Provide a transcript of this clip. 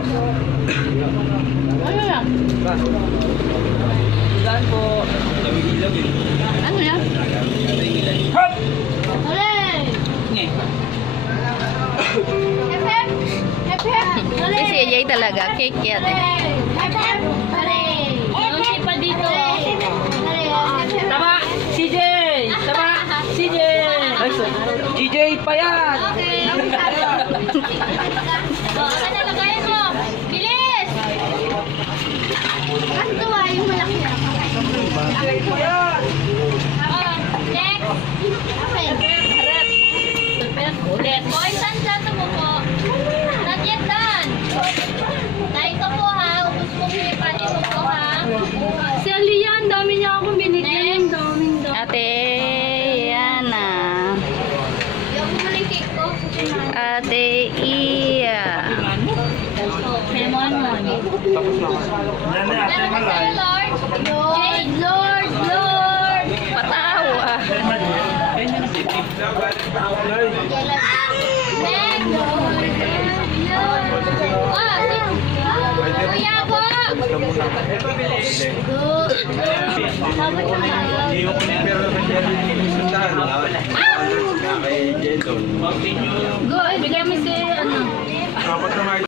Ano yan? Saan po? Lamig-ilag eh. Ano yan? Hop! Hooray! Nge. Hep hep! Hep hep! Hooray! Si CJ talaga, cake yan eh. Hep hep! Hooray! Yung sipa dito. Tama! CJ! Tama! CJ! Ay, CJ pa yan! Okay. Ano na lagayan mo? Bilis! Ano to yung malaki na? Next! Okay. Boy, saan dyan mo po? Not yet done. Tayo ka po ha. Ubus mo yung pati mo po ha. Si Alian, dami niya akong binigyan. Daming. Ate Yana. Yung maling cake ko. Ate Iya. Lemon one. Meron ka sa'yo, Lord? Lord! Lord! Patawa. Next! Kuya po! Sabot na ba? Go, ibigay mo si ano.